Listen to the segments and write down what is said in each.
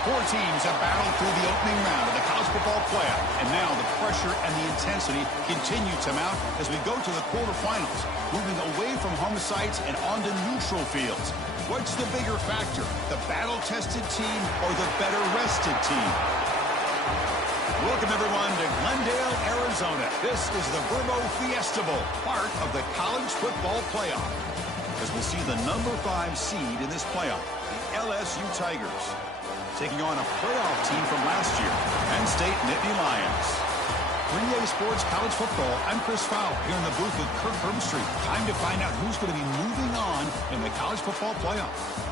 Four teams have battled through the opening round of the college football playoff, and now the pressure and the intensity continue to mount as we go to the quarterfinals, moving away from home sites and onto neutral fields. What's the bigger factor, the battle-tested team or the better-rested team? Welcome, everyone, to Glendale, Arizona. This is the Verbo Fiesta Bowl, part of the college football playoff, as we'll see the number 5 seed in this playoff, the LSU Tigers, taking on a playoff team from last year, Penn State Nittany Lions. 3A Sports College Football, I'm Chris Fowle, here in the booth with Kirk Herbstreit. Time to find out who's going to be moving on in the college football playoff.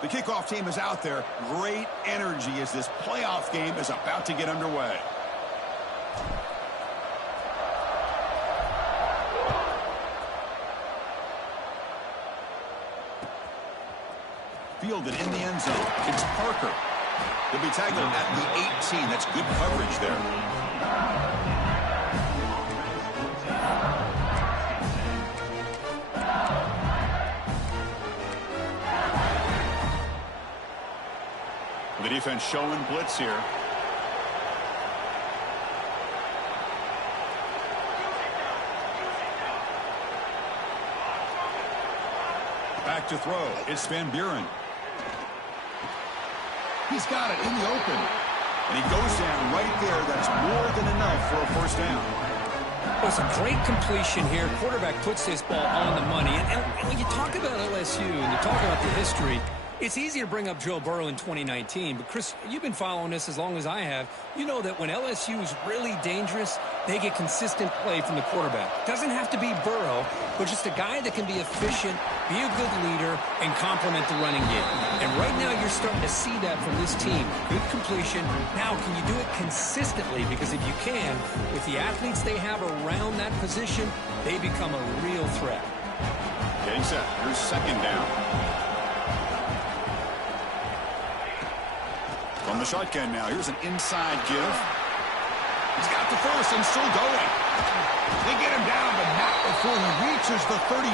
The kickoff team is out there. Great energy as this playoff game is about to get underway. Fielded in the end zone. It's Parker. He'll be tackled at the 18. That's good coverage there. The defense showing blitz here. Back to throw. It's Van Buren. He's got it in the open. And he goes down right there. That's more than enough for a first down. Well, it's a great completion here. Quarterback puts this ball on the money. And when you talk about LSU and you talk about the history, it's easy to bring up Joe Burrow in 2019, but Chris, you've been following this as long as I have. You know that when LSU is really dangerous, they get consistent play from the quarterback. Doesn't have to be Burrow, but just a guy that can be efficient, be a good leader, and complement the running game. And right now you're starting to see that from this team. Good completion. Now, can you do it consistently? Because if you can, with the athletes they have around that position, they become a real threat. Getting set. Here's second down. On the shotgun now. Here's an inside give. He's got the first and still going. They get him down, but not before he reaches the 39.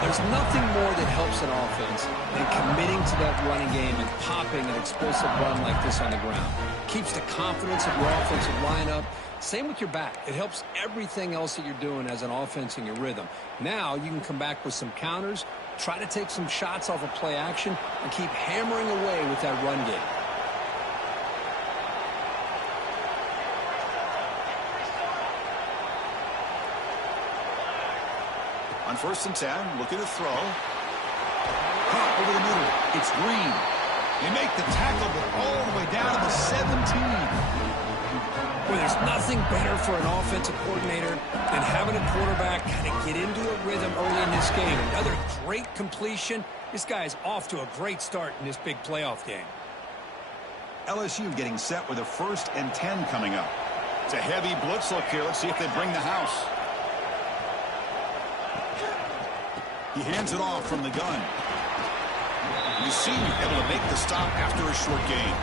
There's nothing more that helps an offense than committing to that running game and popping an explosive run like this on the ground. Keeps the confidence of your offensive lineup. Same with your back. It helps everything else that you're doing as an offense in your rhythm. Now you can come back with some counters, try to take some shots off of play action, and keep hammering away with that run game. On 1st and 10, looking to throw. Caught over the middle. It's Green. They make the tackle, but all the way down to the 17. Well, there's nothing better for an offensive coordinator than having a quarterback kind of get into a rhythm early in this game. Another great completion. This guy's off to a great start in this big playoff game. LSU getting set with a 1st and 10 coming up. It's a heavy blitz look here. Let's see if they bring the house. He hands it off from the gun. You see, able to make the stop after a short gain.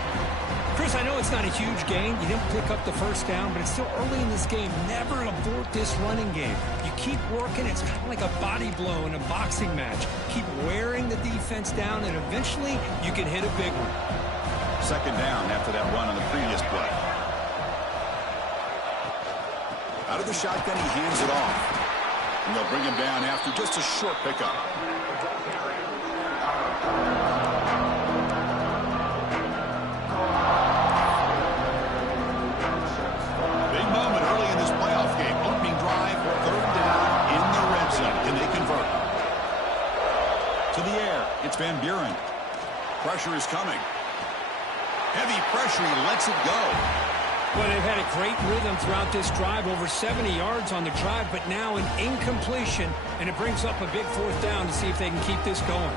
Chris, I know it's not a huge gain. You didn't pick up the first down, but it's still early in this game. Never abort this running game. You keep working. It's kind of like a body blow in a boxing match. Keep wearing the defense down, and eventually you can hit a big one. Second down after that run on the previous play. Out of the shotgun, he hands it off. And they'll bring him down after just a short pickup. Big moment early in this playoff game. Opening drive, 3rd down in the red zone. Can they convert? To the air. It's Van Buren. Pressure is coming. Heavy pressure. He lets it go. Well, they've had a great rhythm throughout this drive, over 70 yards on the drive, but now an incompletion, and it brings up a big 4th down to see if they can keep this going.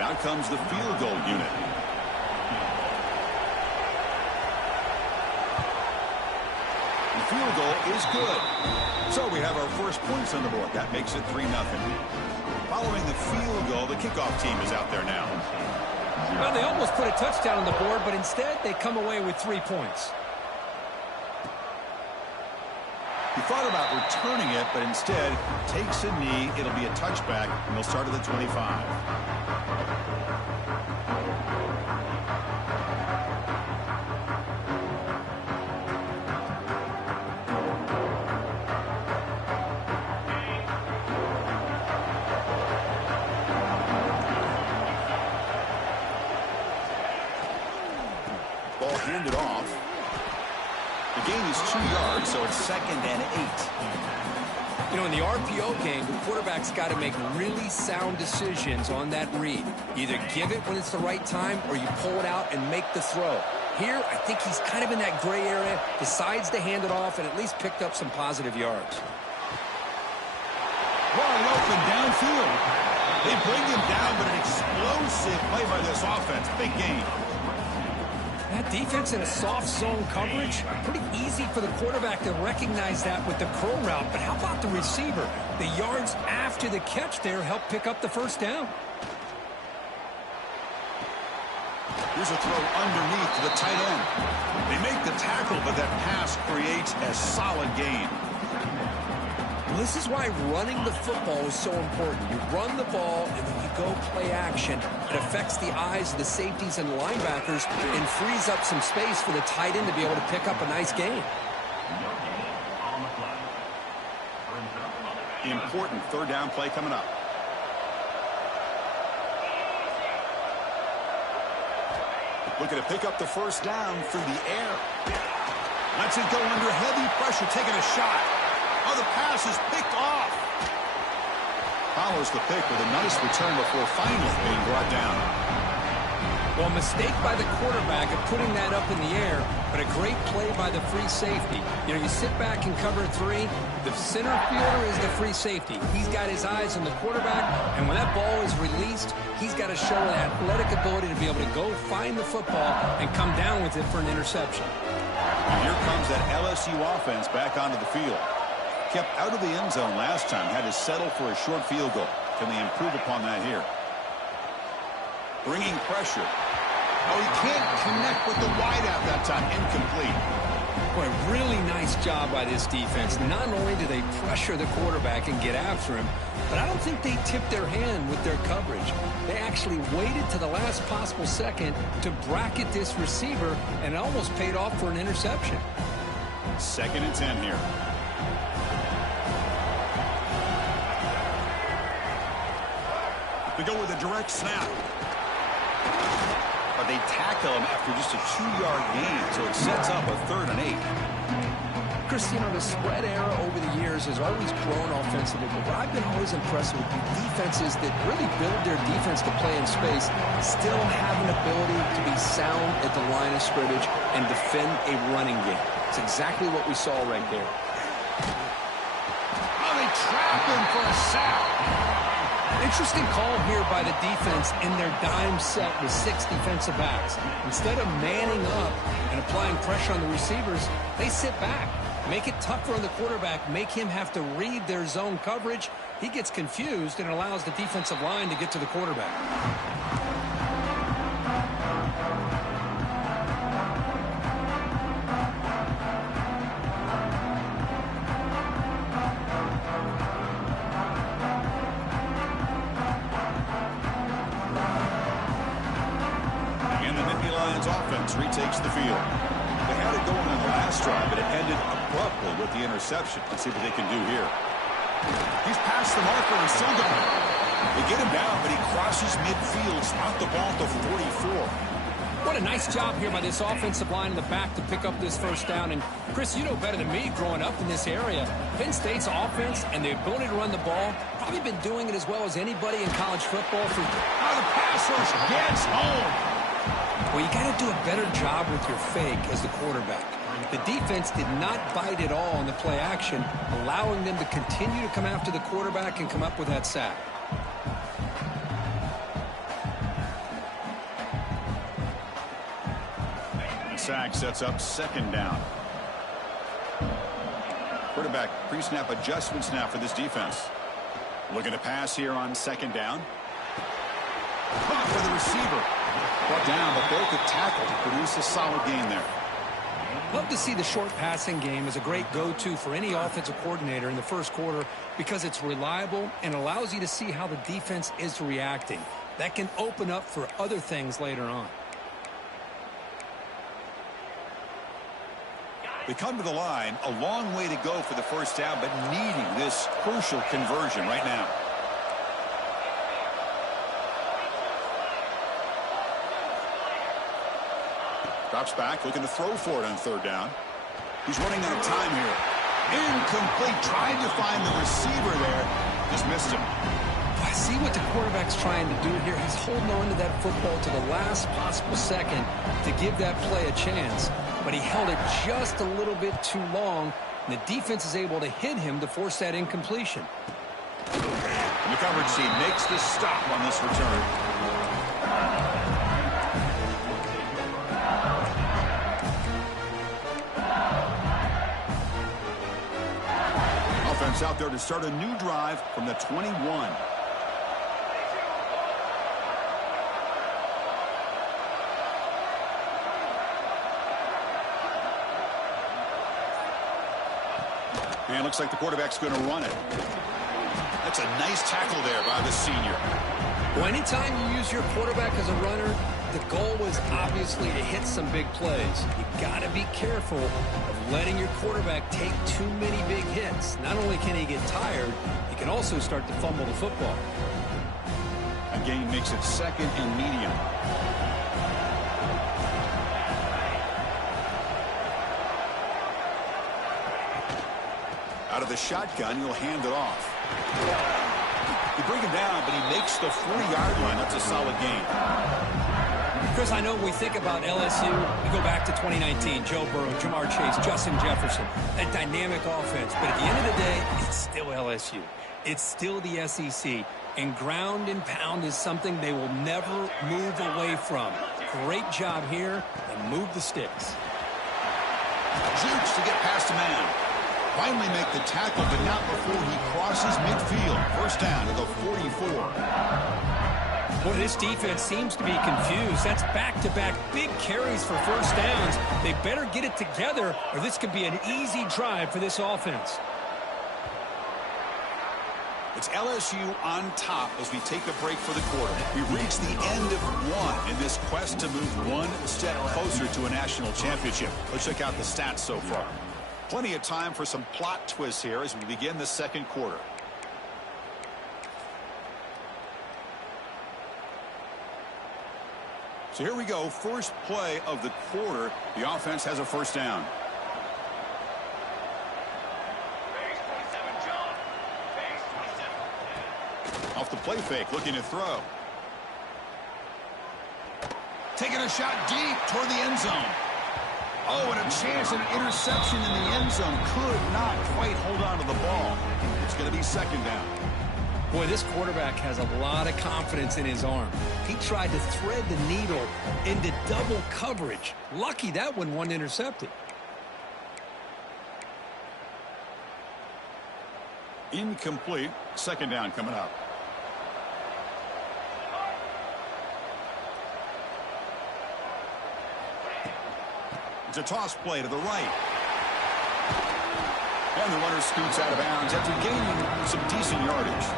Now comes the field goal unit. goal is good. So we have our first points on the board. That makes it 3-0. Following the field goal, the kickoff team is out there now. Well, they almost put a touchdown on the board, but instead they come away with 3 points. He thought about returning it, but instead takes a knee. It'll be a touchback, and they'll start at the 25. Ball handed off. The gain is 2 yards, so it's 2nd and 8. You know, in the RPO game, the quarterback's got to make really sound decisions on that read. Either give it when it's the right time or you pull it out and make the throw. Here, I think he's kind of in that gray area, decides to hand it off and at least picked up some positive yards. Wide open downfield. They bring him down, but an explosive play by this offense. Big gain. That defense in a soft zone coverage, pretty easy for the quarterback to recognize that with the curl route. But how about the receiver? The yards after the catch there help pick up the first down. Here's a throw underneath to the tight end. They make the tackle, but that pass creates a solid gain. Well, this is why running the football is so important. You run the ball, and then you go play action. It affects the eyes of the safeties and linebackers and frees up some space for the tight end to be able to pick up a nice gain. Important 3rd down play coming up. Looking to pick up the first down through the air. Lets it go under heavy pressure, taking a shot. Oh, the pass is picked off. Follows the pick with a nice return before finally being brought down. Well, mistake by the quarterback of putting that up in the air, but a great play by the free safety. You know, you sit back and cover 3. The center fielder is the free safety. He's got his eyes on the quarterback, and when that ball is released, he's got to show an athletic ability to be able to go find the football and come down with it for an interception. And here comes that LSU offense back onto the field. Kept out of the end zone last time, had to settle for a short field goal. Can they improve upon that here? Bringing pressure. Oh, he can't connect with the wideout that time. Incomplete. Boy, really nice job by this defense. Not only do they pressure the quarterback and get after him, but I don't think they tipped their hand with their coverage. They actually waited to the last possible second to bracket this receiver, and it almost paid off for an interception. 2nd and 10 here. They go with a direct snap. But they tackle him after just a 2-yard gain, so it sets up a 3rd and 8. Chris, you know, the spread era over the years has always grown offensively, but what I've been always impressed with defenses that really build their defense to play in space still have an ability to be sound at the line of scrimmage and defend a running game. It's exactly what we saw right there. Oh, they trap him for a sack. Interesting call here by the defense in their dime set with 6 defensive backs. Instead of manning up and applying pressure on the receivers, they sit back, make it tougher on the quarterback, make him have to read their zone coverage. He gets confused and allows the defensive line to get to the quarterback. Offense retakes the field. They had it going on the last drive, but it ended abruptly with the interception. Let's see what they can do here. He's past the marker and still going. They get him down, but he crosses midfield, spot the ball to 44. What a nice job here by this offensive line in the back to pick up this first down. And, Chris, you know better than me growing up in this area, Penn State's offense and the ability to run the ball, probably been doing it as well as anybody in college football. Now the pass rush gets home. Well, you got to do a better job with your fake as the quarterback. The defense did not bite at all on the play action, allowing them to continue to come after the quarterback and come up with that sack. The sack sets up 2nd down. Quarterback pre-snap adjustments now for this defense. Looking to pass here on second down. Caught for the receiver. Brought down, but broke a tackle to produce a solid gain there. Love to see the short passing game as a great go-to for any offensive coordinator in the first quarter because it's reliable and allows you to see how the defense is reacting. That can open up for other things later on. They come to the line, a long way to go for the first down, but needing this crucial conversion right now. Drops back, looking to throw for it on third down. He's running out of time here. Incomplete, trying to find the receiver there. Just missed him. I see what the quarterback's trying to do here. He's holding on to that football to the last possible second to give that play a chance. But he held it just a little bit too long, and the defense is able to hit him to force that incompletion. And the coverage team makes the stop on this return. Offense out there to start a new drive from the 21. And looks like the quarterback's going to run it. That's a nice tackle there by the senior. Well, anytime you use your quarterback as a runner, the goal is obviously to hit some big plays. You got to be careful of letting your quarterback take too many big hits. Not only can he get tired, he can also start to fumble the football. A gain makes it second and medium. Out of the shotgun, he'll hand it off. You bring him down, but he makes the 40-yard line. That's a solid gain. Chris, I know when we think about LSU, we go back to 2019, Joe Burrow, Jamar Chase, Justin Jefferson, that dynamic offense. But at the end of the day, it's still LSU. It's still the SEC. And ground and pound is something they will never move away from. Great job here, and move the sticks. Jukes to get past a man. Finally make the tackle, but not before he crosses midfield. First down to the 44. Boy, this defense seems to be confused. That's back-to-back big carries for first downs. They better get it together, or this could be an easy drive for this offense. It's LSU on top as we take a break for the quarter. We've reached the end of one in this quest to move one step closer to a national championship. Let's check out the stats so far. Plenty of time for some plot twists here as we begin the second quarter. So here we go. First play of the quarter. The offense has a first down. Off the play fake, looking to throw. Taking a shot deep toward the end zone. Oh, and a chance at an interception in the end zone. Could not quite hold on to the ball. It's going to be second down. Boy, this quarterback has a lot of confidence in his arm. He tried to thread the needle into double coverage. Lucky that one wasn't intercepted. Incomplete. Second down coming up. It's a toss play to the right. And the runner scoots out of bounds after gaining some decent yardage.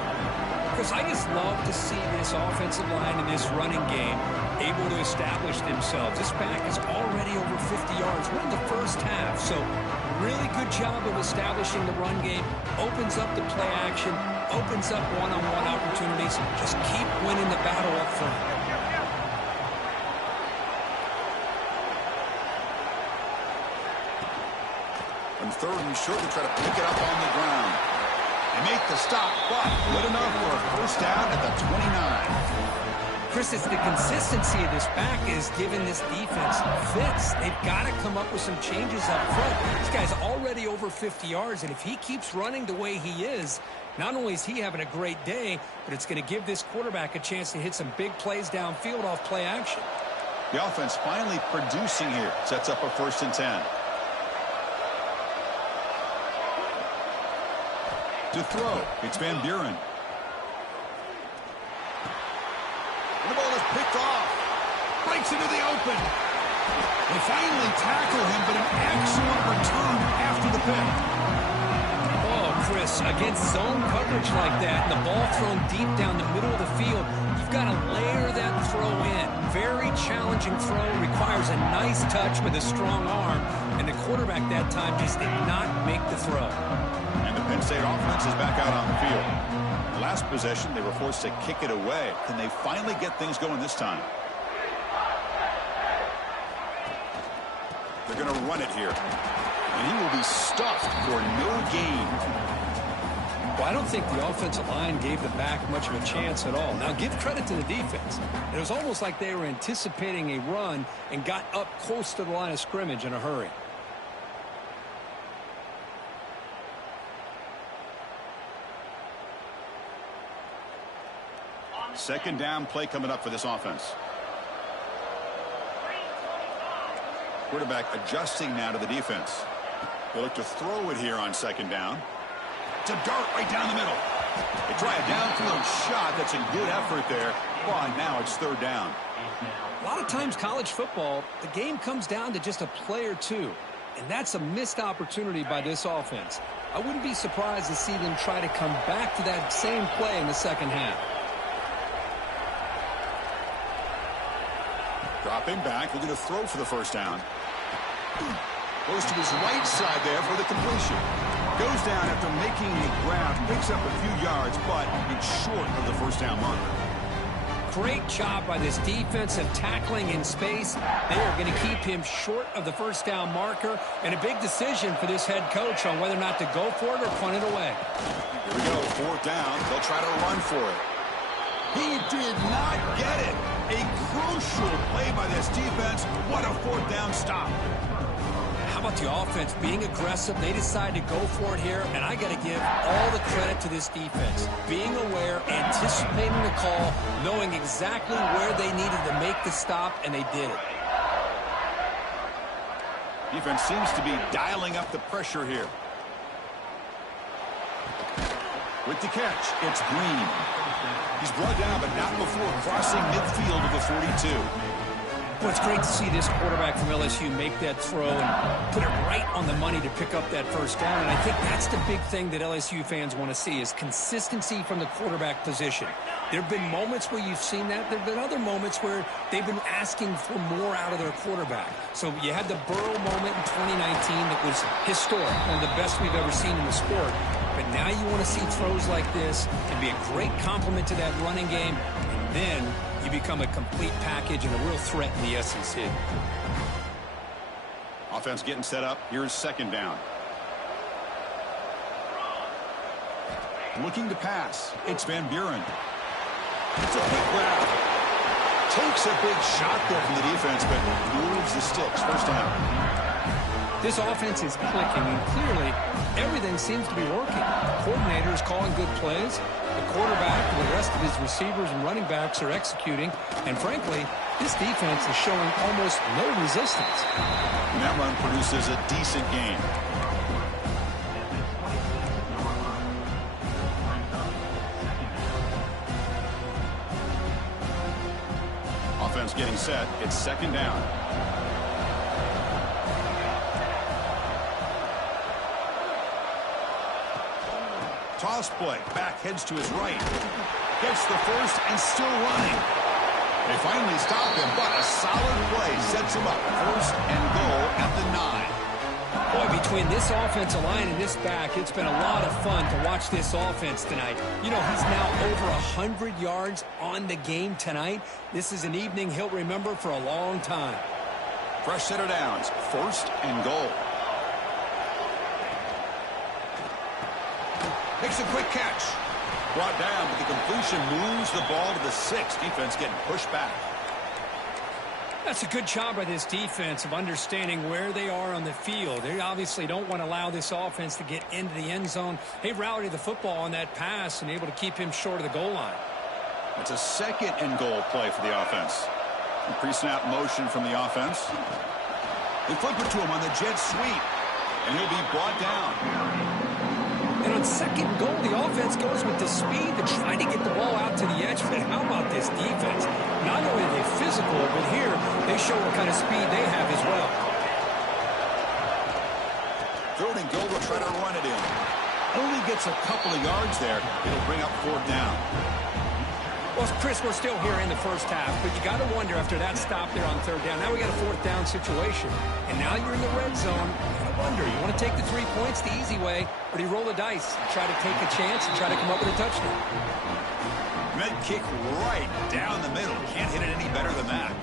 Chris, I just love to see this offensive line and this running game able to establish themselves. This back is already over 50 yards. We're in the first half, so really good job of establishing the run game. Opens up the play action, opens up one-on-one opportunities. Just keep winning the battle up front. On third and short, they try to pick it up on the ground. They make the stop, but good enough for a first down at the 29. Chris, it's the consistency of this back is giving this defense fits. They've got to come up with some changes up front. This guy's already over 50 yards, and if he keeps running the way he is, not only is he having a great day, but it's going to give this quarterback a chance to hit some big plays downfield off play action. The offense finally producing here. Sets up a 1st and 10. To throw, it's Van Buren. And the ball is picked off. Breaks into the open. They finally tackle him, but an excellent return after the pick. Oh, Chris, against zone coverage like that, and the ball thrown deep down the middle of the field, you've got to layer that throw in. Very challenging throw, requires a nice touch with a strong arm, and the quarterback that time just did not make the throw. And the Penn State offense is back out on the field. Last possession, they were forced to kick it away. Can they finally get things going this time? They're going to run it here. And he will be stuffed for no gain. Well, I don't think the offensive line gave the back much of a chance at all. Now, give credit to the defense. It was almost like they were anticipating a run and got up close to the line of scrimmage in a hurry. Second down play coming up for this offense. Quarterback adjusting now to the defense. They look to throw it here on second down. It's a dart right down the middle. They try a downfield shot. That's a good effort there. But now it's third down. A lot of times college football, the game comes down to just a play or two. And that's a missed opportunity by this offense. I wouldn't be surprised to see them try to come back to that same play in the second half. Dropping back, looking to throw for the first down. Goes to his right side there for the completion. Goes down after making a grab, picks up a few yards, but it's short of the first down marker. Great job by this defensive tackling in space. They are going to keep him short of the first down marker, and a big decision for this head coach on whether or not to go for it or punt it away. Here we go, fourth down. They'll try to run for it. He did not get it. A crucial play by this defense. What a fourth down stop. How about the offense being aggressive? They decide to go for it here, and I got to give all the credit to this defense. Being aware, anticipating the call, knowing exactly where they needed to make the stop, and they did it. Defense seems to be dialing up the pressure here. With the catch, it's Green. He's brought down, but not before crossing midfield of the 42. Well, it's great to see this quarterback from LSU make that throw and put it right on the money to pick up that first down. And I think that's the big thing that LSU fans want to see is consistency from the quarterback position. There have been moments where you've seen that. There have been other moments where they've been asking for more out of their quarterback. So you had the Burrow moment in 2019 that was historic, one of the best we've ever seen in the sport. But now you want to see throws like this and be a great complement to that running game. And then you become a complete package and a real threat in the SEC. Offense getting set up. Here's second down. Looking to pass. It's Van Buren. It's a quick grab. Takes a big shot there from the defense, but moves the sticks. First down. This offense is clicking, and clearly everything seems to be working. The coordinator is calling good plays. The quarterback and the rest of his receivers and running backs are executing. And frankly, this defense is showing almost no resistance. And that run produces a decent gain. Offense getting set. It's second down. Toss play. Back heads to his right. Gets the first and still running. They finally stop him, but a solid play sets him up. First and goal at the 9. Boy, between this offensive line and this back, it's been a lot of fun to watch this offense tonight. You know, he's now over 100 yards on the game tonight. This is an evening he'll remember for a long time. Fresh set of downs. First and goal. Makes a quick catch. Brought down, but the completion moves the ball to the 6. Defense getting pushed back. That's a good job by this defense of understanding where they are on the field. They obviously don't want to allow this offense to get into the end zone. They rallied the football on that pass and able to keep him short of the goal line. It's a second and goal play for the offense. Some pre-snap motion from the offense. They flip it to him on the jet sweep, and he'll be brought down. And And on second and goal, the offense goes with the speed to try to get the ball out to the edge. But how about this defense? Not only are they physical, but here they show what kind of speed they have as well. Third and goal, will try to run it in. Only gets a couple of yards there. It'll bring up fourth down. Well, Chris, we're still here in the first half, but you got to wonder after that stop there on third down. Now we got a fourth down situation, and now you're in the red zone. You got to wonder, you want to take the 3 points the easy way, or do you roll the dice and try to take a chance and try to come up with a touchdown? Red kick right down the middle. Can't hit it any better than that.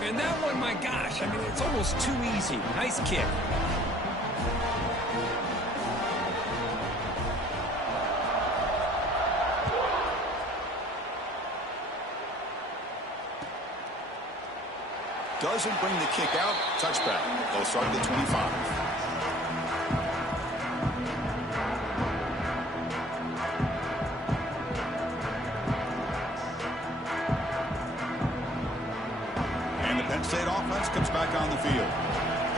And that one, my gosh, I mean, it's almost too easy. Nice kick. Doesn't bring the kick out. Touchback. They'll start at the 25. And the Penn State offense comes back on the field.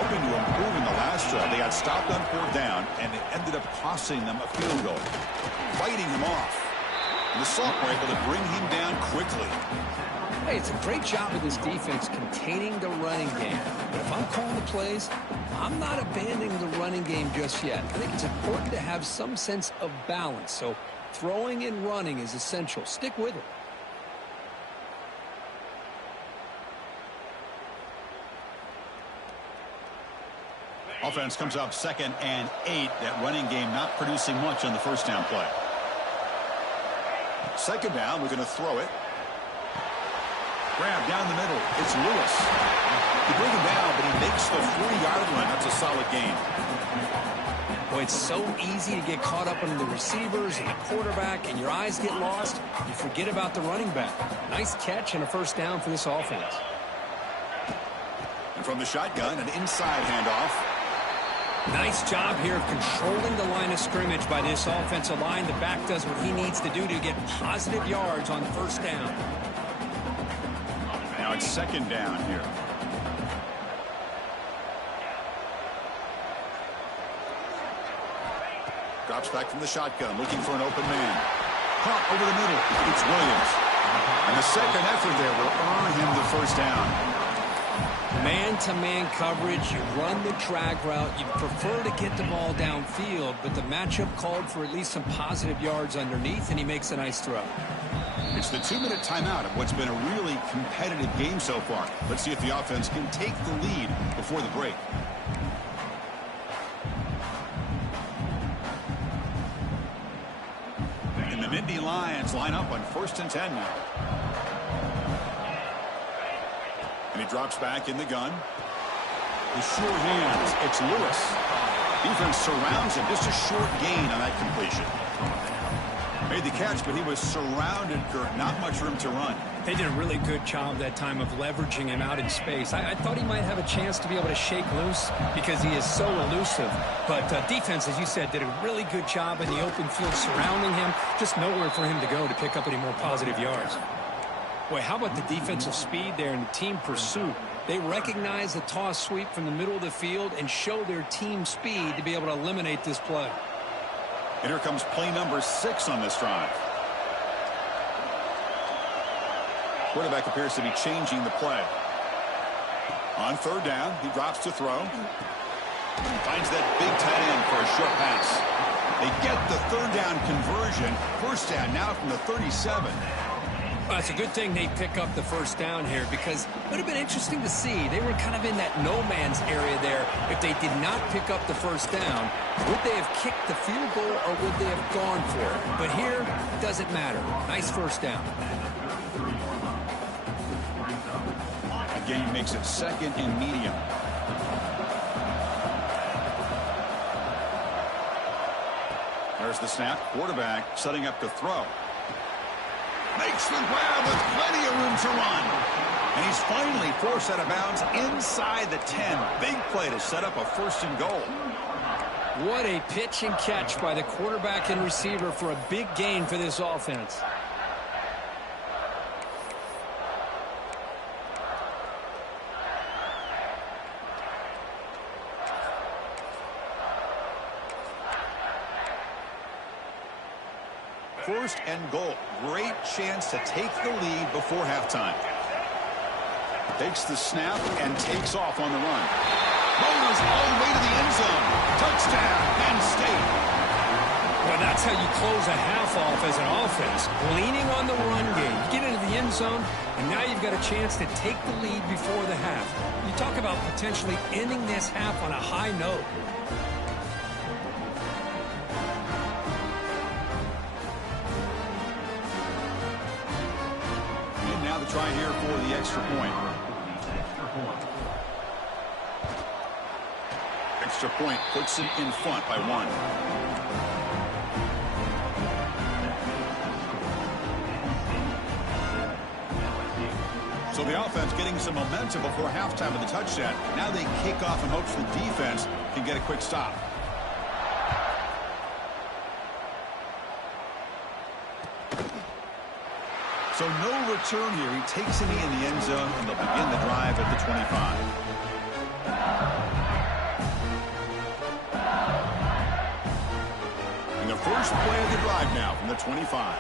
Hoping to improve in the last drive. They got stopped on fourth down, and it ended up costing them a field goal. Fighting him off. And the Salt were able to bring him down quickly. Hey, it's a great job of this defense containing the running game. But if I'm calling the plays, I'm not abandoning the running game just yet. I think it's important to have some sense of balance. So throwing and running is essential. Stick with it. Offense comes up 2nd and 8. That running game not producing much on the first down play. Second down, we're going to throw it. Grab down the middle. It's Lewis. He bring him down, but he makes the 40-yard line. That's a solid gain. Boy, it's so easy to get caught up in the receivers and the quarterback, and your eyes get lost. You forget about the running back. Nice catch and a first down for this offense. And from the shotgun, an inside handoff. Nice job here of controlling the line of scrimmage by this offensive line. The back does what he needs to do to get positive yards on first down. Now it's second down here. Drops back from the shotgun, looking for an open man. Caught over the middle. It's Williams. And the second effort there will earn him the first down. Man-to-man coverage, you run the drag route, you prefer to get the ball downfield, but the matchup called for at least some positive yards underneath, and he makes a nice throw. It's the 2-minute timeout of what's been a really competitive game so far. Let's see if the offense can take the lead before the break. And the Nittany Lions line up on 1st and 10 now. And he drops back in the gun. The sure hands. It's Lewis. Defense surrounds him. Just a short gain on that completion. Made the catch, but he was surrounded, Kurt. Not much room to run. They did a really good job that time of leveraging him out in space. I thought he might have a chance to be able to shake loose because he is so elusive. But defense, as you said, did a really good job in the open field surrounding him. Just nowhere for him to go to pick up any more positive yards. Boy, how about the defensive speed there and the team pursuit? They recognize the toss sweep from the middle of the field and show their team speed to be able to eliminate this play. And here comes play number 6 on this drive. Quarterback appears to be changing the play. On third down, he drops to throw. Finds that big tight end for a short pass. They get the third down conversion. First down now from the 37. Well, it's a good thing they pick up the first down here because it would have been interesting to see. They were kind of in that no man's area there. If they did not pick up the first down, would they have kicked the field goal or would they have gone for it? But here, it doesn't matter. Nice first down. Again, makes it 2nd and medium. There's the snap. Quarterback setting up to throw. Makes the grab with plenty of room to run. And he's finally forced out of bounds inside the 10. Big play to set up a 1st and goal. What a pitch and catch by the quarterback and receiver for a big gain for this offense. 1st and goal. Great chance to take the lead before halftime. Takes the snap and takes off on the run. Motors all the way to the end zone. Touchdown, Penn State. Well, that's how you close a half off as an offense. Leaning on the run game. You get into the end zone, and now you've got a chance to take the lead before the half. You talk about potentially ending this half on a high note. And now the try here for the extra point. Extra point puts it in front by 1. So the offense getting some momentum before halftime with the touchdown. Now they kick off in hopes the defense can get a quick stop. So no return here. He takes it in the end zone, and they'll begin the drive at the 25. And the first play of the drive now from the 25.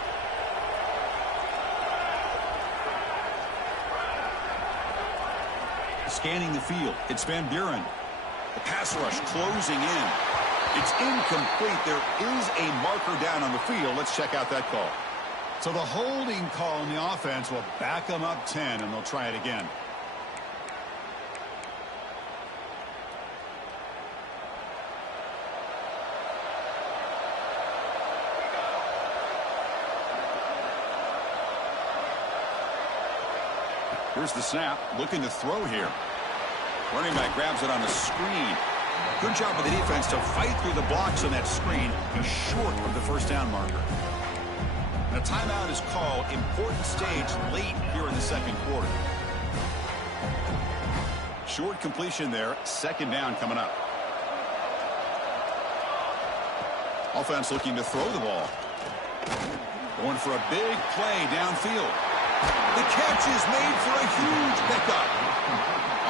Scanning the field, it's Van Buren. The pass rush closing in. It's incomplete. There is a marker down on the field. Let's check out that call. So the holding call in the offense will back them up 10, and they'll try it again. Here's the snap, looking to throw here. Running back grabs it on the screen. Good job of the defense to fight through the blocks on that screen. He's short of the first down marker. And a timeout is called. Important stage late here in the second quarter. Short completion there. Second down coming up. Offense looking to throw the ball. Going for a big play downfield. The catch is made for a huge pickup.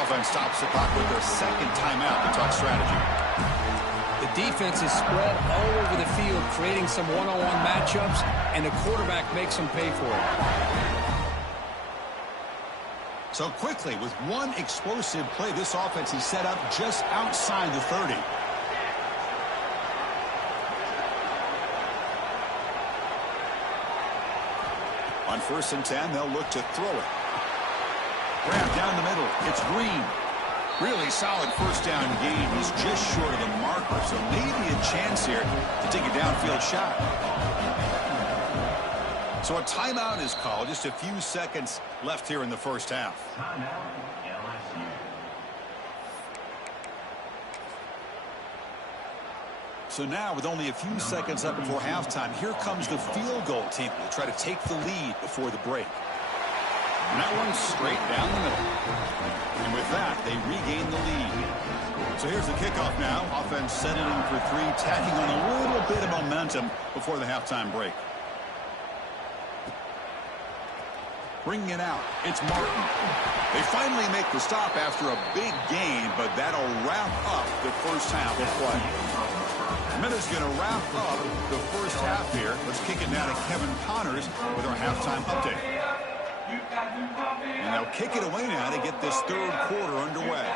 Offense stops the clock with their second timeout to talk strategy. The defense is spread all over the field, creating some one-on-one matchups, and the quarterback makes them pay for it. So quickly, with one explosive play, this offense is set up just outside the 30. On 1st and 10, they'll look to throw it. Grab down the middle. It's Green. Really solid first down gain. He's just short of the marker, so maybe a chance here to take a downfield shot. So a timeout is called. Just a few seconds left here in the first half. So now, with only a few seconds up before halftime, here comes the field goal team to try to take the lead before the break. And that one's straight down the middle. And with that, they regain the lead. So here's the kickoff now. Offense settling for 3, tacking on a little bit of momentum before the halftime break. Bringing it out, it's Martin. They finally make the stop after a big gain, but that'll wrap up the first half of play. Minutes going to wrap up the first half here. Let's kick it now to Kevin Connors with our halftime update. And they'll kick it away now to get this third quarter underway.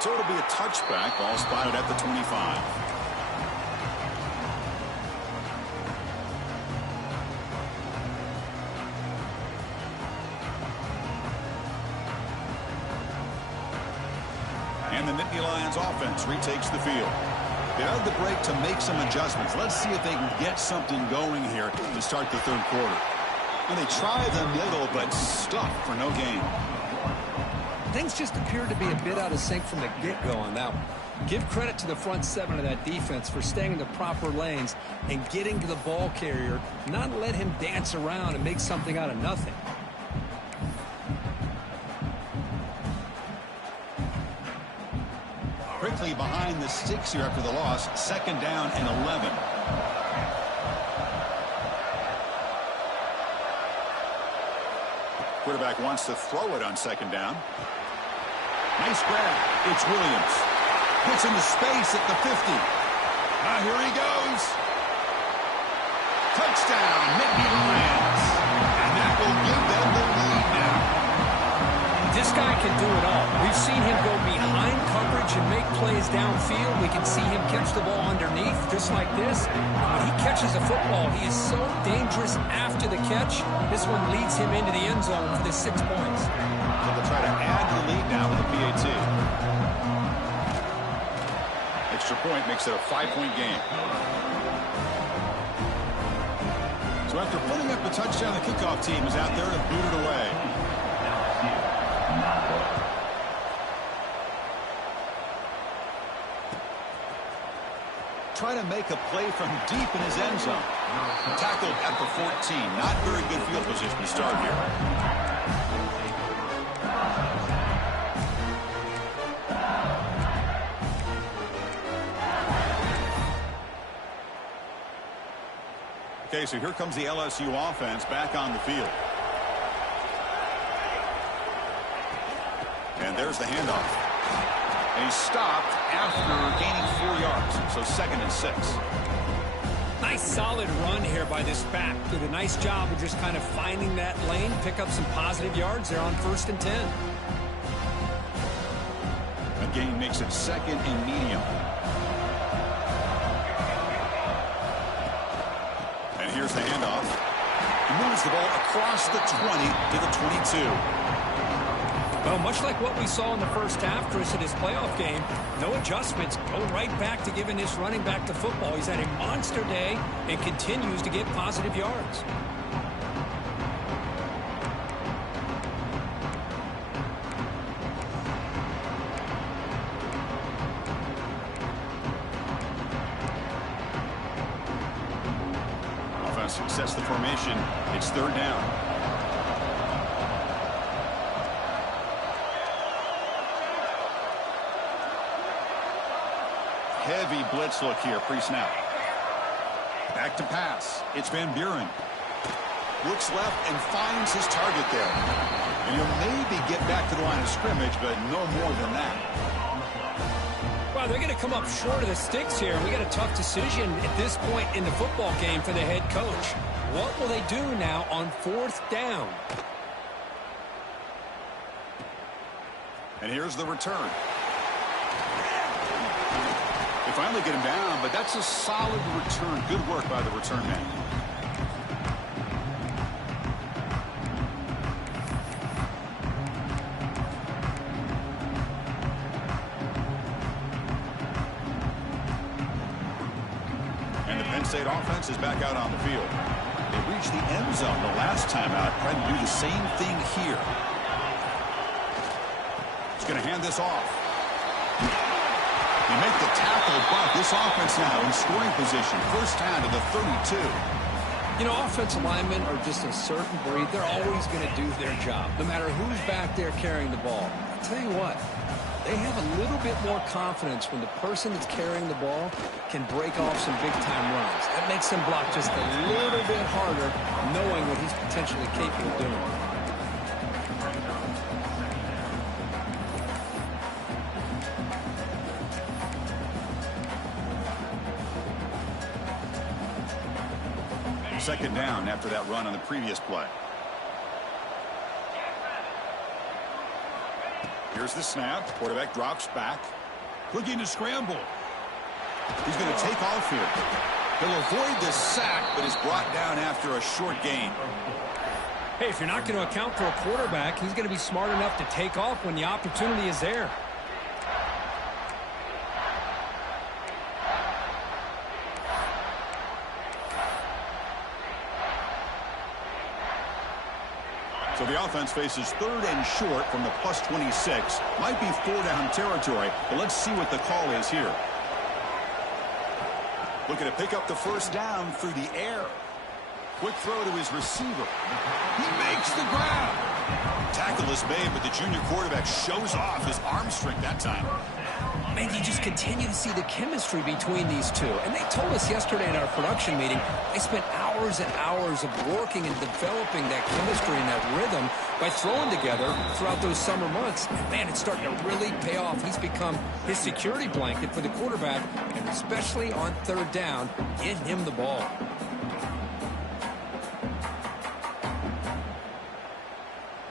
So it'll be a touchback, ball spotted at the 25. And the Nittany Lions offense retakes the field. They had the break to make some adjustments. Let's see if they can get something going here to start the third quarter. And they try the middle, but stuck for no gain. Things just appeared to be a bit out of sync from the get-go on that one. Give credit to the front 7 of that defense for staying in the proper lanes and getting to the ball carrier, not let him dance around and make something out of nothing. Quickly behind the sticks here after the loss. Second down and 11. Quarterback wants to throw it on second down. Nice grab. It's Williams. Gets into space at the 50. Here he goes. Touchdown, Nittany Lions. And that will give them the lead now. This guy can do it all. We've seen him go behind coverage and make plays downfield. We can see him catch the ball underneath, just like this. When he catches a football, he is so dangerous after the catch. This one leads him into the end zone for the 6 points. So they'll try to add to the lead now with a PAT. Extra point makes it a 5-point game. So after putting up a touchdown, the kickoff team is out there to boot it away. Try to make a play from deep in his end zone. Tackled at the 14. Not very good field position to start here. Okay, so here comes the LSU offense back on the field. And there's the handoff. And he's stopped after gaining 4 yards. So 2nd and 6. Nice solid run here by this back. Did a nice job of just kind of finding that lane, pick up some positive yards there on 1st and 10. A gain makes it 2nd and medium. And here's the handoff. He moves the ball across the 20 to the 22. Well, much like what we saw in the first half, Chris, in his playoff game, no adjustments, go right back to giving this running back to football. He's had a monster day and continues to get positive yards. Offense sets the formation. It's 3rd down. Heavy blitz look here, pre-snap. Back to pass. It's Van Buren. Looks left and finds his target there. And he'll maybe get back to the line of scrimmage, but no more than that. Well, they're going to come up short of the sticks here. We got a tough decision at this point in the football game for the head coach. What will they do now on 4th down? And here's the return. They finally get him down, but that's a solid return. Good work by the return man. And the Penn State offense is back out on the field. They reached the end zone the last time out, trying to do the same thing here. He's going to hand this off. They make the tackle, but this offense now in scoring position. 1st down to the 32. You know, offensive linemen are just a certain breed. They're always going to do their job, no matter who's back there carrying the ball. I'll tell you what, they have a little bit more confidence when the person that's carrying the ball can break off some big-time runs. That makes them block just a little bit harder, knowing what he's potentially capable of doing. Second down after that run on the previous play. Here's the snap. Quarterback drops back. Looking to scramble. He's going to take off here. He'll avoid the sack, but is brought down after a short gain. Hey, if you're not going to account for a quarterback, he's going to be smart enough to take off when the opportunity is there. So the offense faces 3rd and short from the +26. Might be 4-down territory, but let's see what the call is here. Looking to pick up the 1st down through the air. Quick throw to his receiver. He makes the grab. Tackle is made, but the junior quarterback shows off his arm strength that time. And you just continue to see the chemistry between these two. And they told us yesterday in our production meeting, they spent hours and hours of working and developing that chemistry and that rhythm by throwing together throughout those summer months. And man, it's starting to really pay off. He's become his security blanket for the quarterback, and especially on third down, getting him the ball.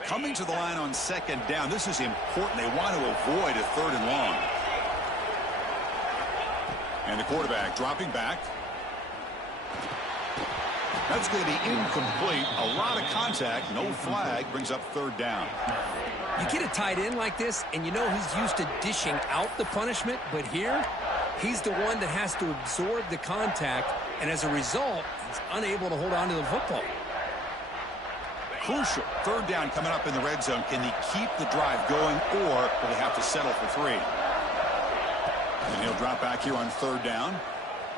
Coming to the line on second down, this is important. They want to avoid a third and long. And the quarterback dropping back. That's going to be incomplete. A lot of contact. No flag. Brings up third down. You get a tight end like this, and you know he's used to dishing out the punishment. But here, he's the one that has to absorb the contact. And as a result, he's unable to hold on to the football. Crucial. Third down coming up in the red zone. Can he keep the drive going, or will they have to settle for 3? And he'll drop back here on third down.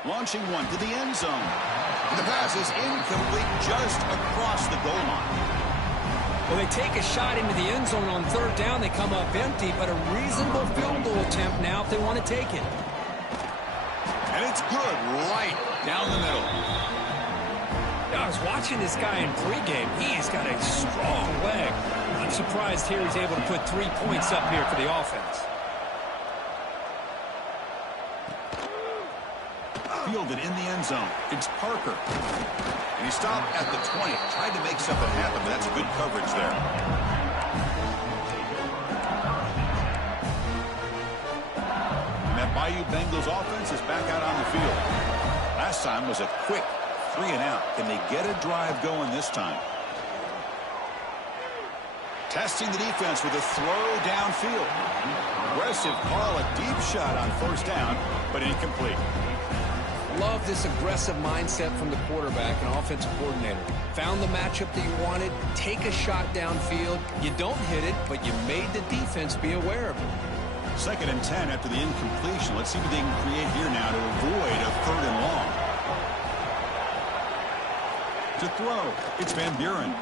Launching one to the end zone. And the pass is incomplete just across the goal line. Well, they take a shot into the end zone on third down. They come up empty, but a reasonable field goal attempt now if they want to take it. And it's good right down the middle. I was watching this guy in pregame. He's got a strong leg. I'm surprised here he's able to put 3 points up here for the offense. Fielded in the end zone. It's Parker. And he stopped at the 20. Tried to make something happen, but that's good coverage there. And that Bayou Bengals offense is back out on the field. Last time was a quick 3 and out. Can they get a drive going this time? Testing the defense with a throw downfield. Aggressive call, a deep shot on first down, but incomplete. Love this aggressive mindset from the quarterback and offensive coordinator. Found the matchup that you wanted, take a shot downfield. You don't hit it, but you made the defense be aware of it. 2nd and 10 after the incompletion. Let's see what they can create here now to avoid a third and long. To throw, it's Van Buren.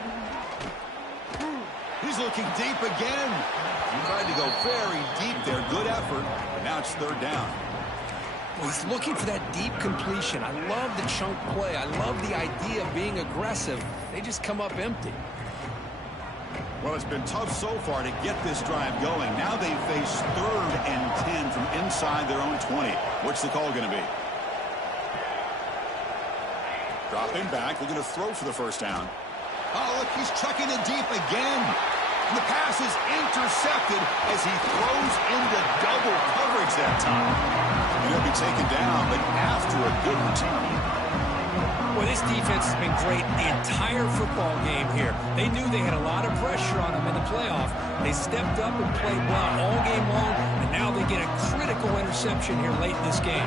He's looking deep again. He tried to go very deep there. Good effort, but now it's third down. Well, he's looking for that deep completion. I love the chunk play. I love the idea of being aggressive. They just come up empty. Well, it's been tough so far to get this drive going. Now they face 3rd and 10 from inside their own 20. What's the call going to be? Dropping back, looking to throw for the first down. Oh, look, he's chucking it deep again. And the pass is intercepted as he throws into double coverage that time. And he'll be taken down, but after a good return. Well, this defense has been great the entire football game here. They knew they had a lot of pressure on them in the playoff. They stepped up and played well all game long, and now they get a critical interception here late in this game.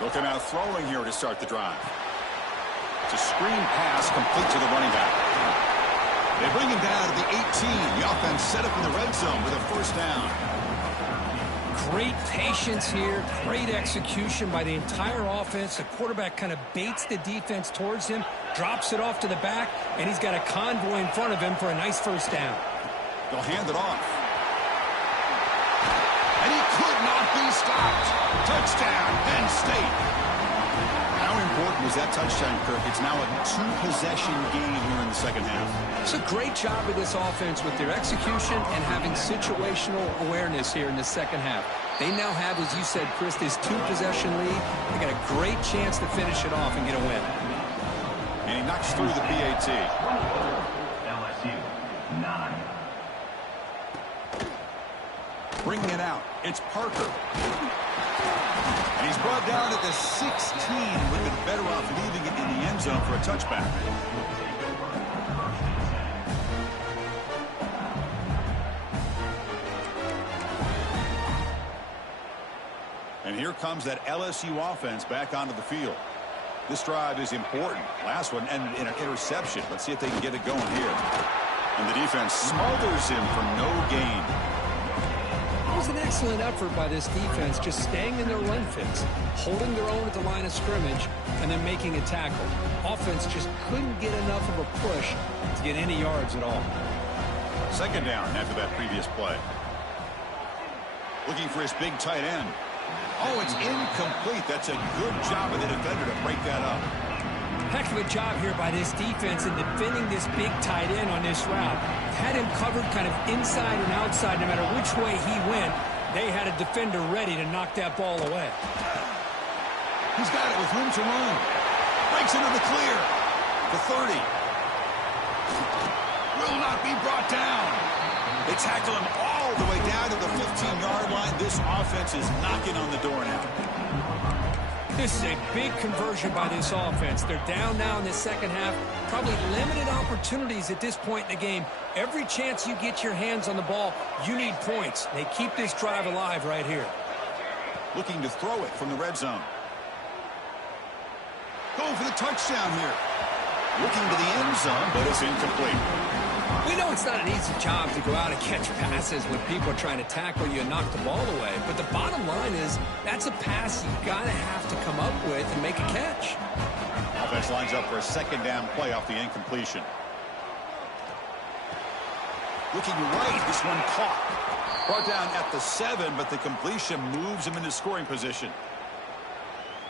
Looking out throwing here to start the drive. It's a screen pass complete to the running back. They bring him down to the 18. The offense set up in the red zone with a first down. Great patience here. Great execution by the entire offense. The quarterback kind of baits the defense towards him, drops it off to the back, and he's got a convoy in front of him for a nice first down. They'll hand it off. And he could not be stopped. Touchdown, Penn State. How important was that touchdown, Kirk? It's now a 2-possession game here in the second half. It's a great job of this offense with their execution and having situational awareness here in the second half. They now have, as you said, Chris, this 2-possession lead. They got a great chance to finish it off and get a win. And he knocks through the PAT. LSU 9. Bringing it out, it's Parker. And he's brought down at the 16. Would have been better off leaving it in the end zone for a touchback. And here comes that LSU offense back onto the field. This drive is important. Last one ended in an interception. Let's see if they can get it going here. And the defense smothers him for no gain. It was an excellent effort by this defense, just staying in their run fits, holding their own at the line of scrimmage, and then making a tackle. Offense just couldn't get enough of a push to get any yards at all. Second down after that previous play. Looking for his big tight end. Oh, it's incomplete. That's a good job of the defender to break that up. Heck of a job here by this defense in defending this big tight end on this route. Had him covered kind of inside and outside no matter which way he went. They had a defender ready to knock that ball away. He's got it with room to run. Breaks into the clear. The 30. Will not be brought down. They tackle him all the way down to the 15-yard line. This offense is knocking on the door now. This is a big conversion by this offense. They're down now in the second half. Probably limited opportunities at this point in the game. Every chance you get your hands on the ball, you need points. They keep this drive alive right here. Looking to throw it from the red zone. Going for the touchdown here. Looking to the end zone, but it's incomplete. We know it's not an easy job to go out and catch passes when people are trying to tackle you and knock the ball away. But the bottom line is that's a pass you got to have to come up with and make a catch. Offense lines up for a second down play off the incompletion. Looking right, this one caught. Brought down at the 7, but the completion moves him into scoring position.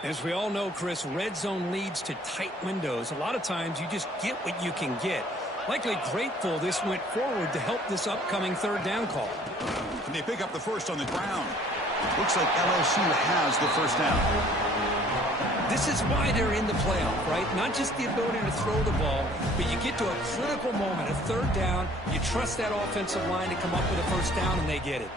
As we all know, Chris, red zone leads to tight windows. A lot of times you just get what you can get. Likely grateful this went forward to help this upcoming third down call. Can they pick up the first on the ground? Looks like LSU has the first down. This is why they're in the playoff, right? Not just the ability to throw the ball, but you get to a critical moment, a third down. You trust that offensive line to come up with a first down, and they get it.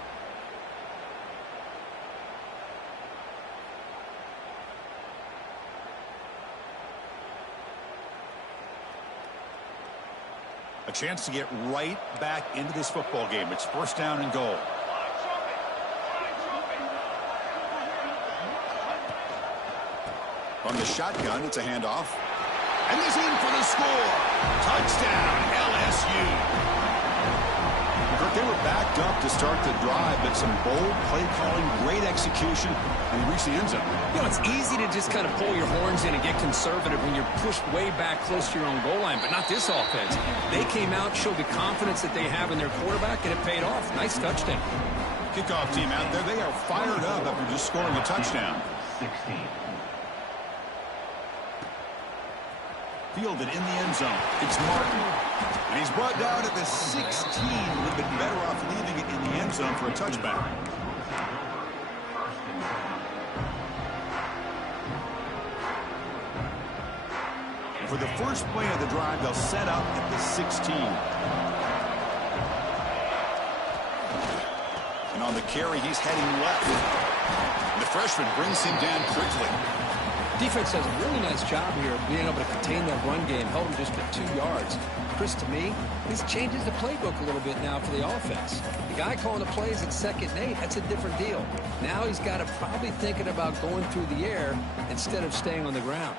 A chance to get right back into this football game. It's first down and goal. From the shotgun, it's a handoff. And he's in for the score. Touchdown, LSU. They were backed up to start the drive, but some bold play calling, great execution, and he reached the end zone. You know, it's easy to just kind of pull your horns in and get conservative when you're pushed way back close to your own goal line, but not this offense. They came out, showed the confidence that they have in their quarterback, and it paid off. Nice touchdown. Kickoff team out there, they are fired up after just scoring a touchdown. 16. Fielded in the end zone. It's Martin. And he's brought down at the 16. Would have been better off leaving it in the end zone for a touchback. And for the first play of the drive, they'll set up at the 16. And on the carry, he's heading left. And the freshman brings him down quickly. Defense does a really nice job here of being able to contain that run game, held him just at 2 yards. Chris, to me, this changes the playbook a little bit now for the offense. The guy calling the plays at 2nd and 8, that's a different deal. Now he's got to probably thinking about going through the air instead of staying on the ground.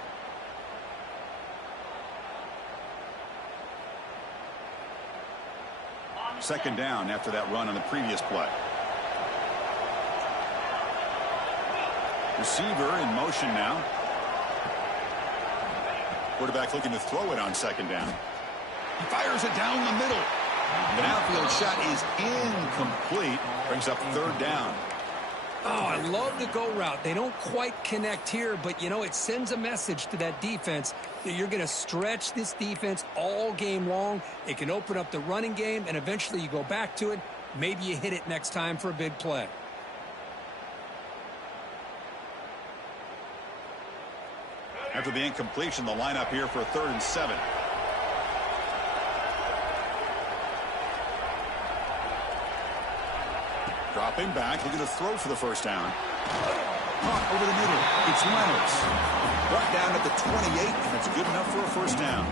Second down after that run on the previous play. Receiver in motion now. Quarterback looking to throw it on second down. He fires it down the middle. The outfield shot is incomplete. Brings up third down. Oh, I love the go route. They don't quite connect here, but, you know, it sends a message to that defense that you're going to stretch this defense all game long. It can open up the running game, and eventually you go back to it. Maybe you hit it next time for a big play. After the incompletion, the lineup here for 3rd and 7. Dropping back, looking to throw for the first down. Caught over the middle. It's Leonard. Brought down at the 28, and that's good enough for a first down.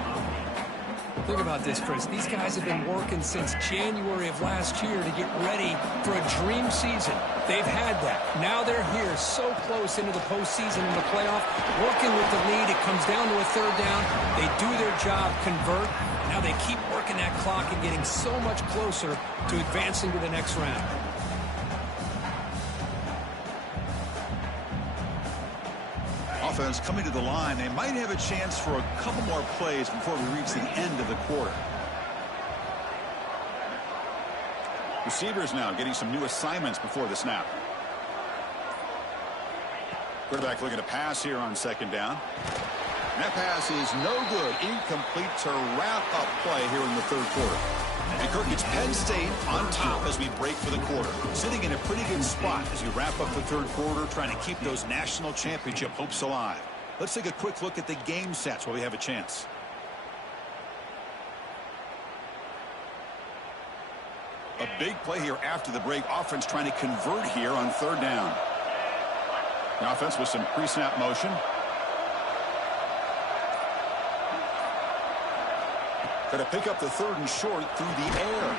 Think about this, Chris. These guys have been working since January of last year to get ready for a dream season. They've had that. Now they're here so close into the postseason and the playoff, working with the lead. It comes down to a third down. They do their job, convert. Now they keep working that clock and getting so much closer to advancing to the next round. Offense coming to the line. They might have a chance for a couple more plays before we reach the end of the quarter. Receivers now getting some new assignments before the snap. Quarterback looking to pass here on second down. And that pass is no good. Incomplete to wrap up play here in the third quarter. And Kirk, it's Penn State on top as we break for the quarter. Sitting in a pretty good spot as we wrap up the third quarter, trying to keep those national championship hopes alive. Let's take a quick look at the game sets while we have a chance. A big play here after the break. Offense trying to convert here on third down. The offense with some pre-snap motion. Going to pick up the third and short through the air.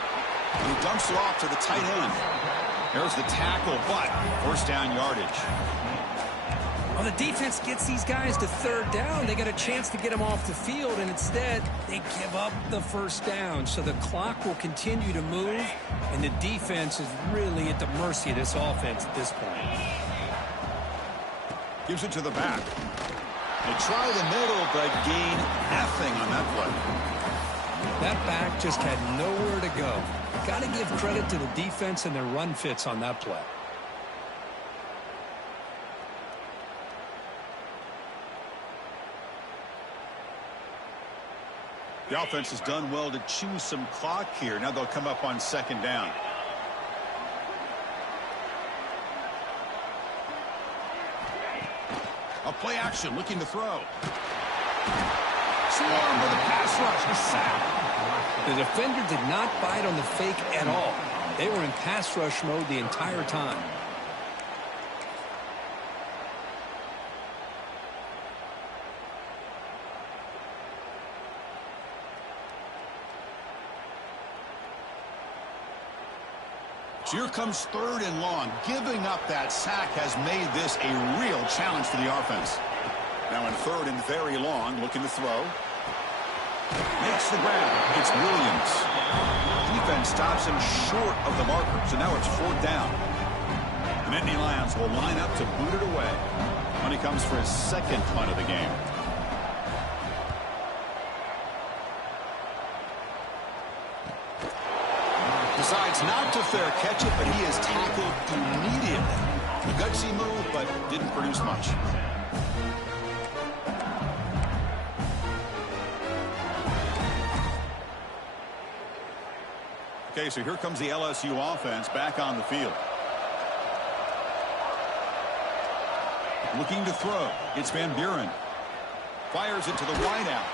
And he dumps it off to the tight end. There's the tackle, but first down yardage. Well, the defense gets these guys to third down. They got a chance to get them off the field, and instead they give up the first down. So the clock will continue to move, and the defense is really at the mercy of this offense at this point. Gives it to the back. They try the middle, but gain nothing on that play. That back just had nowhere to go. Got to give credit to the defense and their run fits on that play. The offense has done well to chew some clock here. Now they'll come up on second down. A play action looking to throw. Swarm with a pass rush. A sack. The defender did not bite on the fake at all. They were in pass rush mode the entire time. So here comes third and long. Giving up that sack has made this a real challenge for the offense. Now in third and very long, looking to throw. Makes the grab. It's Williams. Defense stops him short of the marker, so now it's fourth down. The Nittany Lions will line up to boot it away when he comes for his second punt of the game. Decides not to fair catch it, but he is tackled immediately. A gutsy move, but didn't produce much. Okay, so here comes the LSU offense back on the field. Looking to throw. It's Van Buren. Fires it to the wideout.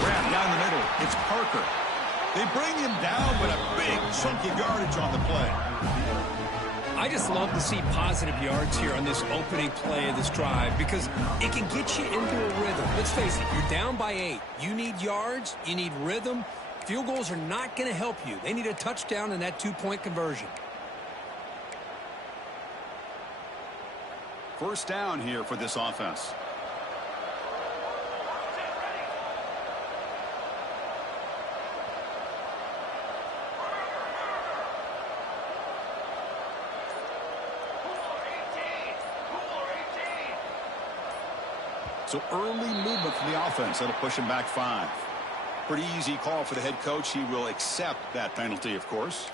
Grab down the middle. It's Parker. They bring him down, but a big chunk of yardage on the play. I just love to see positive yards here on this opening play of this drive because it can get you into a rhythm. Let's face it, you're down by 8. You need yards. You need rhythm. Field goals are not going to help you. They need a touchdown and that 2-point conversion. First down here for this offense. So early movement from the offense. That'll push him back 5. Pretty easy call for the head coach. He will accept that penalty, of course.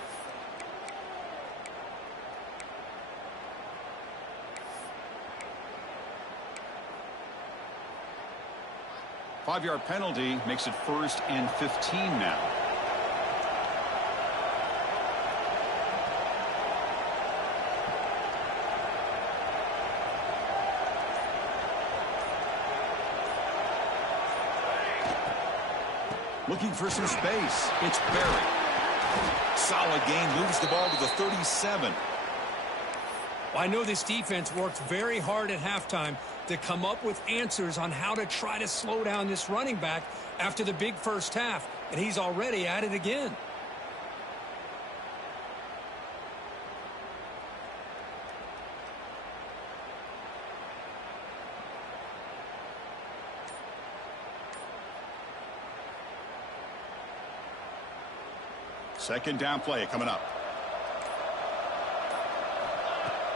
Five-yard penalty makes it 1st and 15 now. Looking for some space. It's Berry. Solid gain. Moves the ball to the 37. Well, I know this defense worked very hard at halftime to come up with answers on how to try to slow down this running back after the big first half. And he's already at it again. Second down play coming up.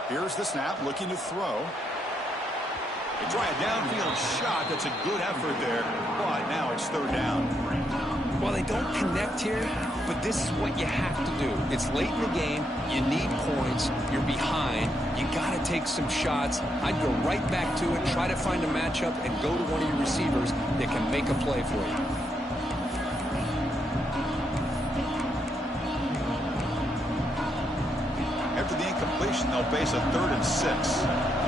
Here's the snap, looking to throw. They try a downfield shot. That's a good effort there, but now it's third down. While they don't connect here, but this is what you have to do. It's late in the game. You need points. You're behind. You got to take some shots. I'd go right back to it, try to find a matchup, and go to one of your receivers that can make a play for you. After the incompletion, they'll face a 3rd and 6.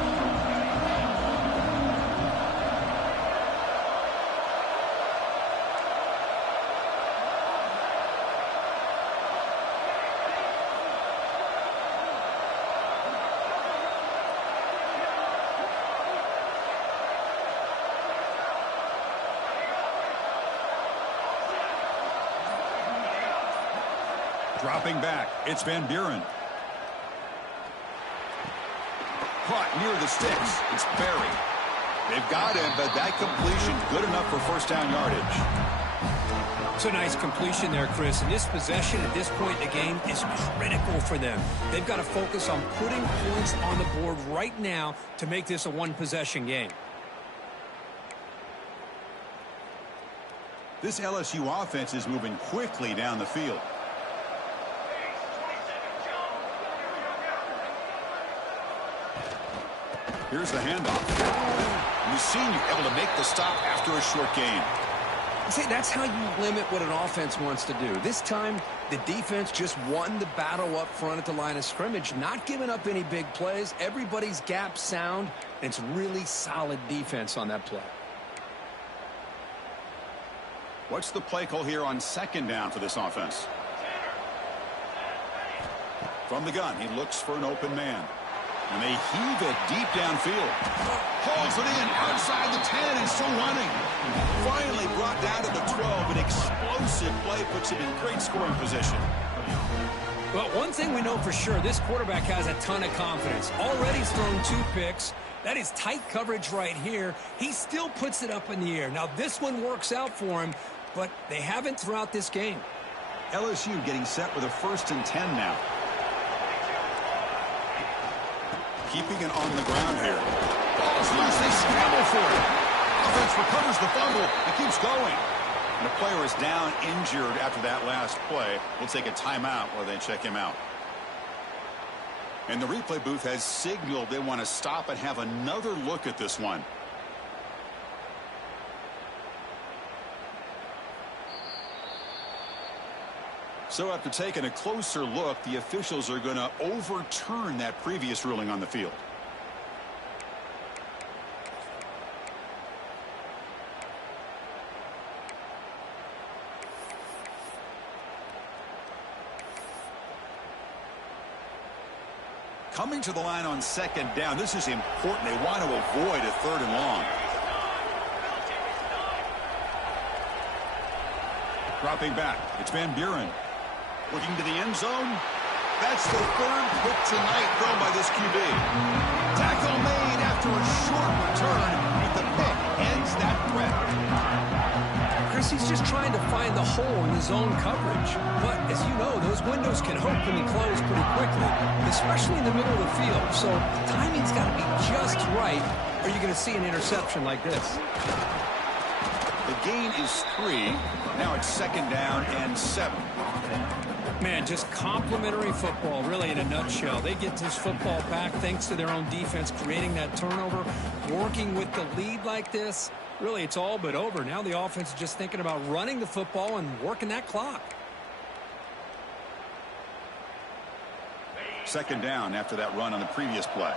Dropping back, it's Van Buren. Caught near the sticks. It's Berry. They've got him, but that completion good enough for first down yardage. It's a nice completion there, Chris. And this possession at this point in the game is critical for them. They've got to focus on putting points on the board right now to make this a one-possession game. This LSU offense is moving quickly down the field. Here's the handoff. The senior able to make the stop after a short gain. See, that's how you limit what an offense wants to do. This time, the defense just won the battle up front at the line of scrimmage, not giving up any big plays. Everybody's gap sound, and it's really solid defense on that play. What's the play call here on 2nd down for this offense? From the gun, he looks for an open man. And they heave it deep downfield. Hauls it in outside the 10 and still running. Finally brought down to the 12. An explosive play puts him in great scoring position. Well, one thing we know for sure, this quarterback has a ton of confidence. Already he's thrown 2 picks. That is tight coverage right here. He still puts it up in the air. Now, this one works out for him, but they haven't throughout this game. LSU getting set with a 1st and 10 now. Keeping it on the ground here. Ball's loose. They scramble for it. Offense recovers the fumble and keeps going. And the player is down injured after that last play. We'll take a timeout while they check him out. And the replay booth has signaled they want to stop and have another look at this one. So after taking a closer look, the officials are going to overturn that previous ruling on the field. Coming to the line on 2nd down, this is important. They want to avoid a 3rd and long. Dropping back, it's Van Buren. Looking to the end zone. That's the 3rd pick tonight thrown by this QB. Tackle made after a short return, but the pick ends that threat. Chris, he's just trying to find the hole in the zone coverage. But as you know, those windows can open and close pretty quickly, especially in the middle of the field. So the timing's got to be just right, or you're going to see an interception like this. The gain is 3. Now it's 2nd down and 7. Man, just complimentary football, really, in a nutshell. They get this football back thanks to their own defense, creating that turnover, working with the lead like this. Really, it's all but over. Now the offense is just thinking about running the football and working that clock. 2nd down after that run on the previous play.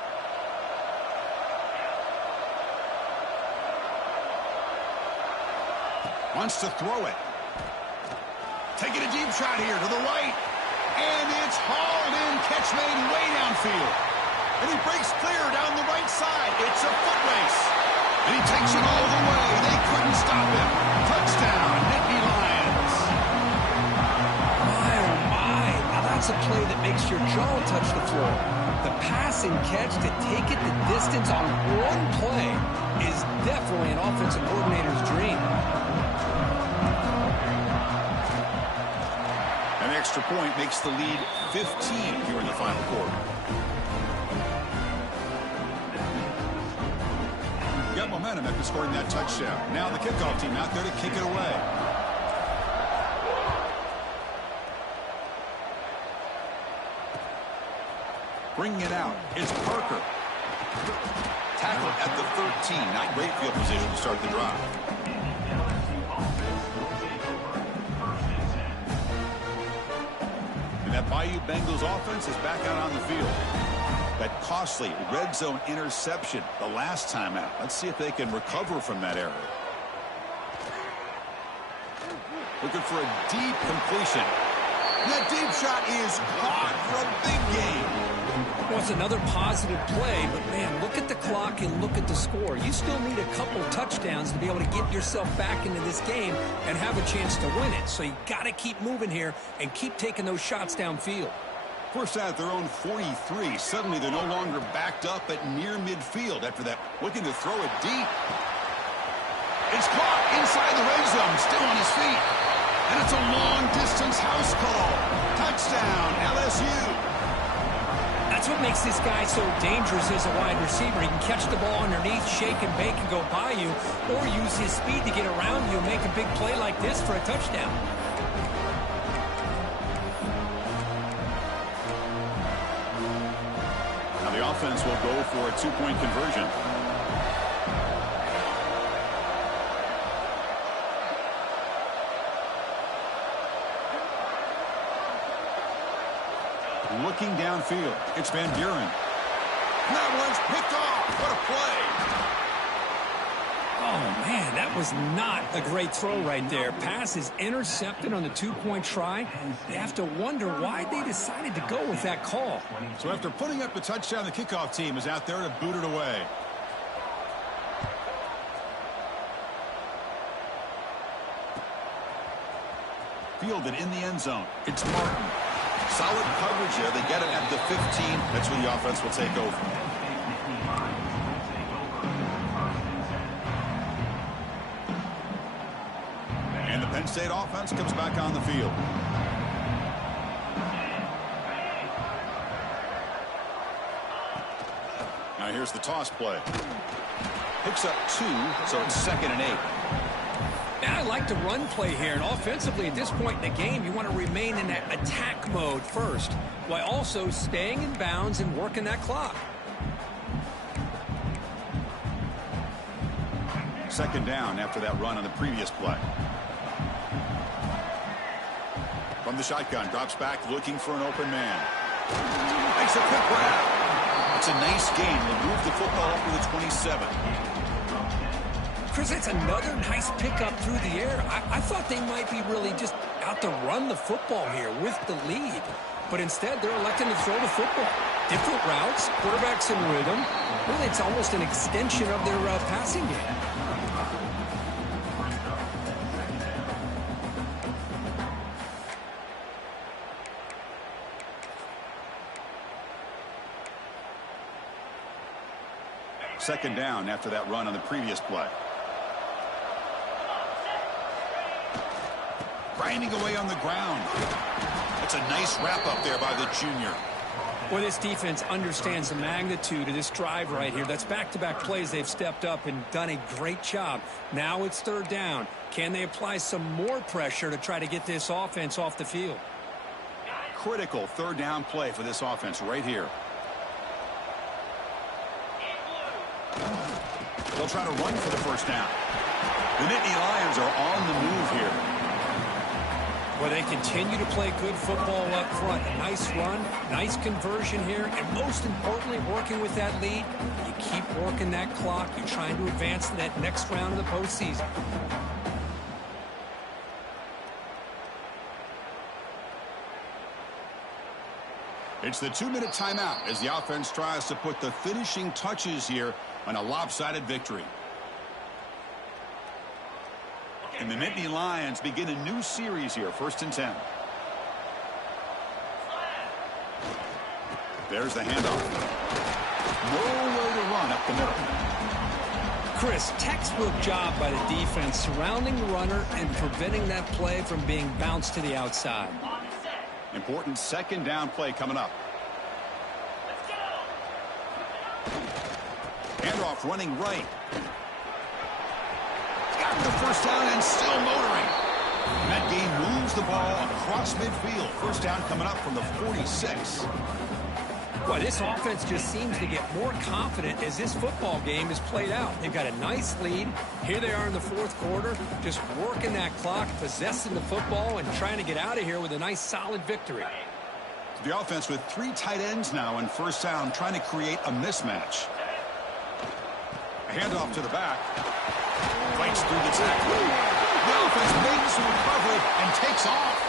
Wants to throw it. Taking a deep shot here to the right. And it's hauled in. Catch made way downfield. And he breaks clear down the right side. It's a foot race. And he takes it all the way. They couldn't stop him. Touchdown, Nittany Lions. My, oh my. Now that's a play that makes your jaw touch the floor. The pass and catch to take it the distance on one play is definitely an offensive coordinator's dream. An extra point makes the lead 15 here in the final quarter. Got momentum after scoring that touchdown. Now the kickoff team out there to kick it away. Bringing it out, it's Parker. Tackle at the 13. Not great field position to start the drive. And that Bayou Bengals offense is back out on the field. That costly red zone interception the last time out. Let's see if they can recover from that error. Looking for a deep completion. And that deep shot is caught for a big gain. Well, it's another positive play, but man, look at the clock and look at the score. You still need a couple touchdowns to be able to get yourself back into this game and have a chance to win it. So you got to keep moving here and keep taking those shots downfield. First at their own 43. Suddenly they're no longer backed up at near midfield after that. Looking to throw it deep. It's caught inside the red zone, still on his feet. And it's a long-distance house call. Touchdown, LSU. That's what makes this guy so dangerous as a wide receiver. He can catch the ball underneath, shake and bake and go by you, or use his speed to get around you and make a big play like this for a touchdown. Now the offense will go for a two-point conversion. Looking downfield, it's Van Buren. That one's picked off. What a play. Oh, man, that was not a great throw right there. Pass is intercepted on the two-point try. You have to wonder why they decided to go with that call. So after putting up the touchdown, the kickoff team is out there to boot it away. Fielded in the end zone. It's Martin. Solid coverage there. They get it at the 15. That's where the offense will take over. And the Penn State offense comes back on the field. Now here's the toss play. Picks up 2, so it's 2nd and 8. I like the run play here, and offensively at this point in the game, you want to remain in that attack mode first, while also staying in bounds and working that clock. 2nd down after that run on the previous play. From the shotgun, drops back, looking for an open man. Makes a quick grab. It's a nice gain. Will move the football up to the 27. Chris, it's another nice pickup through the air. I thought they might be really just out to run the football here with the lead. But instead, they're electing to throw the football. Different routes, quarterbacks in rhythm. Really, it's almost an extension of their passing game. Second down after that run on the previous play. Grinding away on the ground. It's a nice wrap up there by the junior. Well, this defense understands the magnitude of this drive right here. That's back-to-back plays. They've stepped up and done a great job. Now it's 3rd down. Can they apply some more pressure to try to get this offense off the field? Critical 3rd down play for this offense right here. They'll try to run for the 1st down. The Nittany Lions are on the move here. Well, they continue to play good football up front. A nice run, nice conversion here, and most importantly, working with that lead, you keep working that clock. You're trying to advance to that next round of the postseason. It's the 2-minute timeout as the offense tries to put the finishing touches here on a lopsided victory. And the Nittany Lions begin a new series here, 1st and 10. There's the handoff. Nowhere to run up the middle. Chris, textbook job by the defense surrounding the runner and preventing that play from being bounced to the outside. Important 2nd down play coming up. Handoff running right. Got the 1st down and still motoring. And that game moves the ball across midfield. 1st down coming up from the 46. Well, this offense just seems to get more confident as this football game is played out. They've got a nice lead. Here they are in the fourth quarter, just working that clock, possessing the football, and trying to get out of here with a nice, solid victory. The offense with 3 tight ends now in first down, trying to create a mismatch. A handoff to the back. Fights through the tackle. The offense makes the recovery and takes off.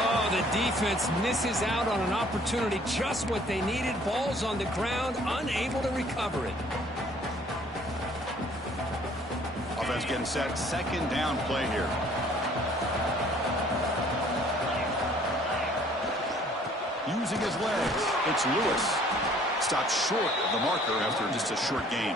Oh, the defense misses out on an opportunity, just what they needed. Ball's on the ground, unable to recover it. Offense getting set. Second down play here. Using his legs, it's Lewis. Stopped short of the marker after just a short gain.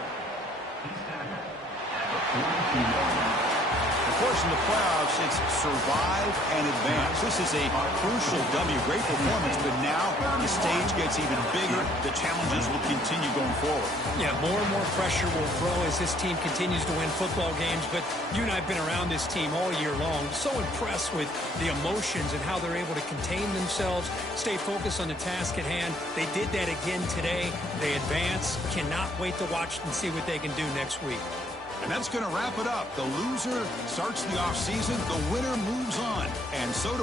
Of course, in the playoffs, it's survive and advance. This is a crucial W. Great performance, but now the stage gets even bigger. The challenges will continue going forward. Yeah, more and more pressure will grow as this team continues to win football games. But you and I have been around this team all year long. So impressed with the emotions and how they're able to contain themselves, stay focused on the task at hand. They did that again today. They advance. Cannot wait to watch and see what they can do next week. And that's going to wrap it up. The loser starts the offseason. The winner moves on. And so do